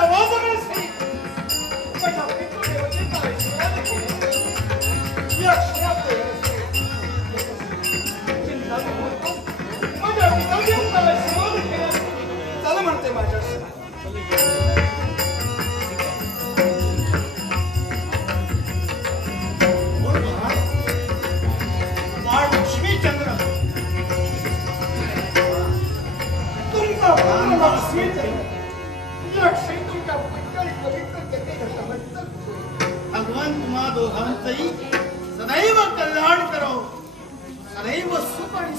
beleza, meu भगवान तुम्हा दोघांचंही सदैव कल्याण करो सदैव सुख आणि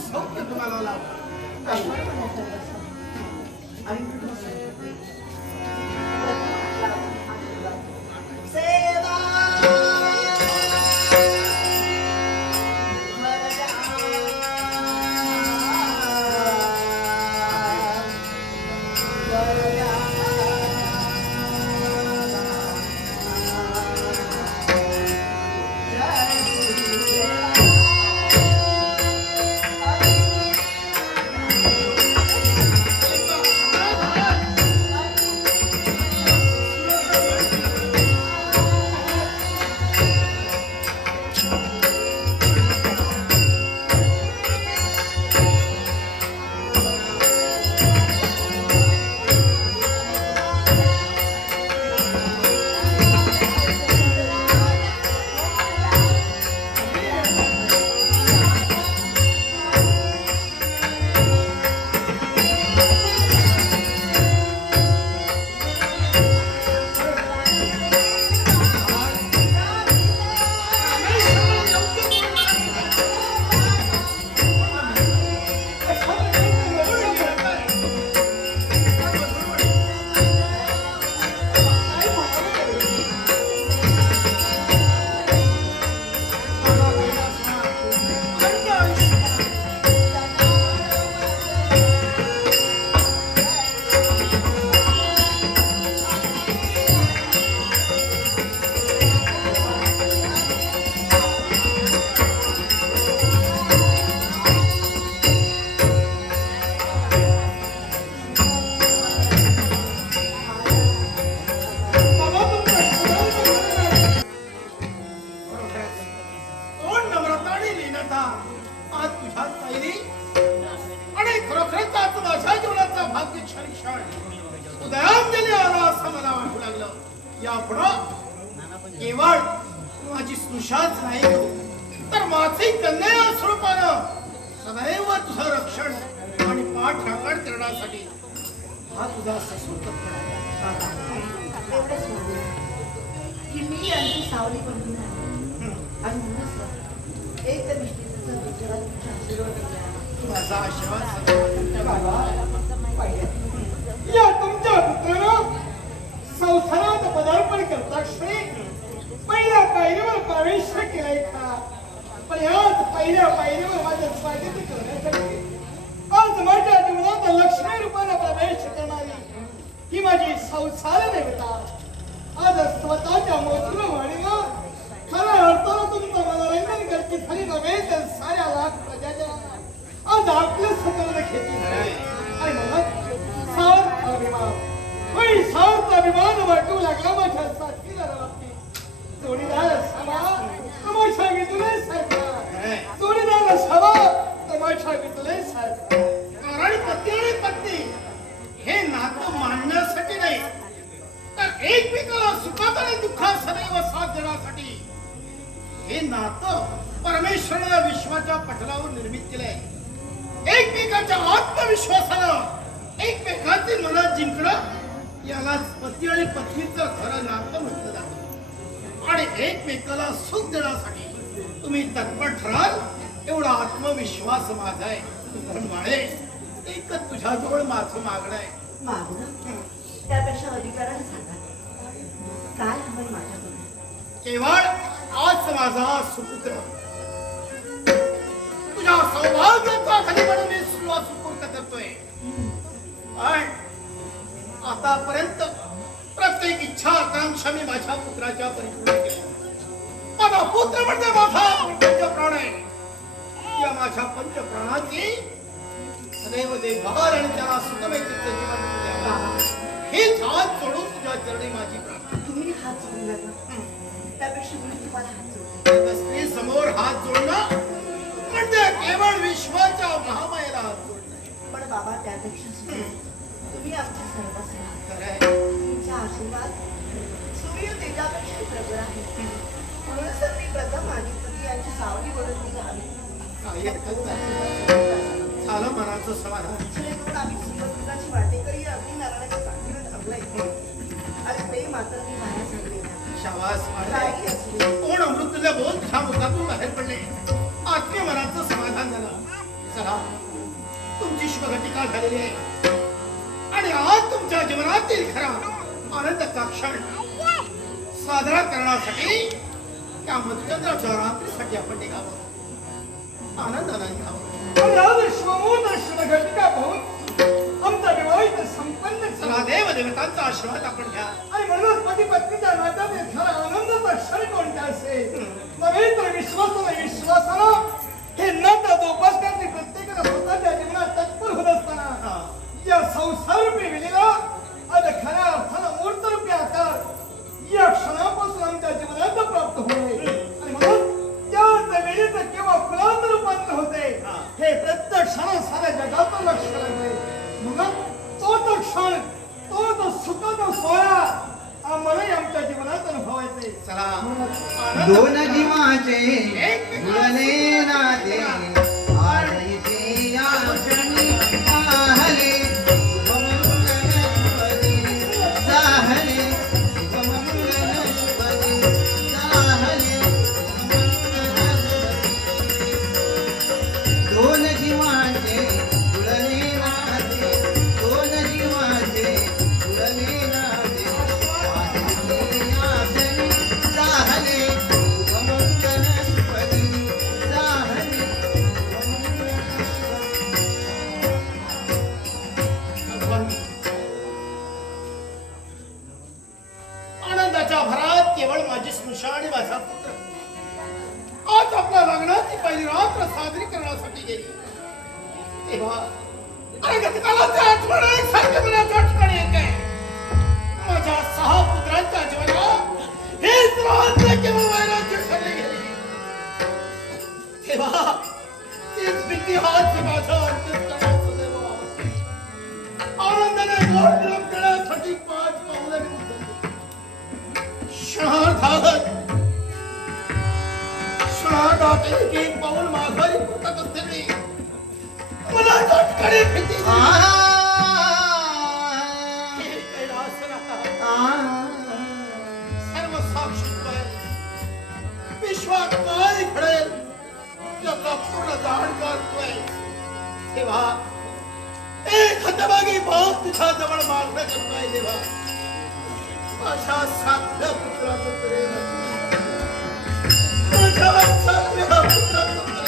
आज माझ्या जीवनाचा भाग्य क्षण क्षण. उदयांजली आला असं मला वाटू लागलं. यापुढं केवळ माझी स्नुषाच नाही तर माझे कन्या स्वरूपानं सदैव तुझं रक्षण आणि पाठ राखण करण्यासाठी हा तुझा ससूतपणा एवढंच म्हणून की मी यांची सावली पण नाही आणि म्हणूनच एक तुमच्या आशीर्वाद. माझा आशीर्वाद या तुमच्या पुत्रानं संसारात पदार्पण करता श्री पहिल्या पायरीवर प्रवेश केलाय का? पण याच पहिल्या पायरीवर माझ्या स्वागत करण्यासाठी आज माझ्या जीवनात लक्ष्मी रूपाने प्रवेश करणारी ही माझी संसार देवता. आज स्वतःच्या मोत्र वाणीवर तमाशा वितुले कारण पती आणि पत्नी हे नातं मांडण्यासाठी नाही तर एकमेकाला सुखात आणि दुःखात सदैव साथ देण्यासाठी हे नातं परमेश्वराने विश्वाच्या पटलावर निर्मित केलंय. एकमेकाच्या आत्मविश्वासानं एकमेकांचे मनात जिंकणं यालाच पती आणि पत्नीचं खरं नातं म्हटलं जातं. आणि एकमेकाला सुख देण्यासाठी तुम्ही तत्पर ठराल एवढा आत्मविश्वास माझा आहे. पण बाळे एकच तुझ्याजवळ माझं मागणं आहे. मागणं? त्यापेक्षा अधिकाराने सांगा. काय हवंय माझ्याकडून? केवळ आज माझा सुपुत्र. तुझ्या सौभाग्याचा खाली म्हणून मी सुरुवात सुपूर्त करतोय. पण आतापर्यंत प्रत्येक इच्छा आकांक्षा मी माझ्या पुत्राच्या परिपूर्ण केल्या माझा पुत्र म्हणजे माझा पंचप्राण आहे. या माझ्या पंचप्राणाची सदैव देखभाल आणि त्याला सुखमय चित्त जीवन द्यावं. हेच हात सोडून तुझ्या चरणी माझी प्रार्थना तुम्ही हात जोडला ना त्यापेक्षा मी तुम्हाला हात जोडते. स्त्री समोर हात जोडणं म्हणजे केवळ विश्वाच्या महामायेला हात जोडणं. पण बाबा त्यापेक्षा तुम्ही आमच्या खरंय तुमचा आशीर्वाद सूर्य तेजापेक्षा प्रबळ आहे. म्हणूनच मी प्रथम की यांची सावली बनून मी झालं मनाचं समाधान जेणेकरून आम्ही सुरुवातीची शाबास कोण अमृतुल्य बोल तुझ्या मुखातून बाहेर पडले आत्मीय मनाचं समाधान झालं चला तुमची शुभघटिका झालेली आहे आणि आज तुमच्या जीवनातील खरा आनंदाचा क्षण साजरा करण्यासाठी त्या मधुचंद्राच्या रात्रीसाठी आपण निघावं आनंदाने पाहून आमचा विवाहित संपन्न चला देव देवतांचा आशीर्वाद आपण घ्या. आणि म्हणून पती पत्नीच्या दोन जीवाचे जुळले नाते केवळ माझी स्नुषा आणि माझा पुत्र. आज आपल्या लग्नाची पहिली रात्र साजरी करण्यासाठी गेली. तेव्हा अंगतकालाची आठवण एकसारखी माझ्या सहा पुत्रांच्या जीवनात हेच केवळ वैराग्य ठरले गेले. तेव्हा तीच भीती हात माझा करण्याचं देवा. आनंदाने गोड करण्यासाठी पाच क्षणार्धात एक एक पाऊल माघारी फुटत असलेली मला चटकने भीती. हे सर्व साक्षीत्वाय विश्वात काय घडेल? याचा पूर्ण जाणकार तू आहेस. तेव्हा एक हतभागी भाव तुझ्या जवळ मागणं करताय देवा. Aşağı sakla fıtratı. Aşağı sakla fıtratı.